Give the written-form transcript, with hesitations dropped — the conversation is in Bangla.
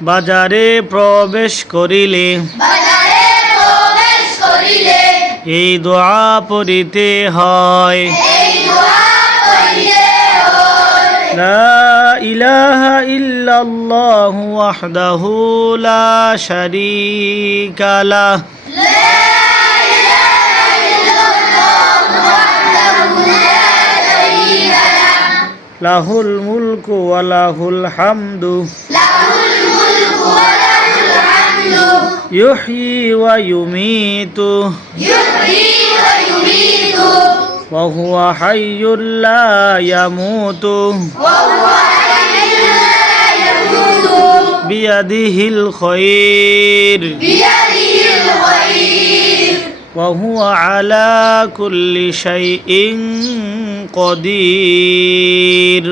বাজারে প্রবেশ করিলে এই দোয়া পড়িতে হয়। লা ইলাহা ইল্লাল্লাহু ওয়াহদাহু লা শারীকা লাহ লাহুল মুলকু ওয়া লাহুল হামদু ইউহয়ী ওয়া ইউমীতু ওয়া হুয়া হাইয়্যুল লা ইয়ামুতু বিয়াদিহিল খায়র ওয়া হুয়া আলা কুল্লি শাইইন قدير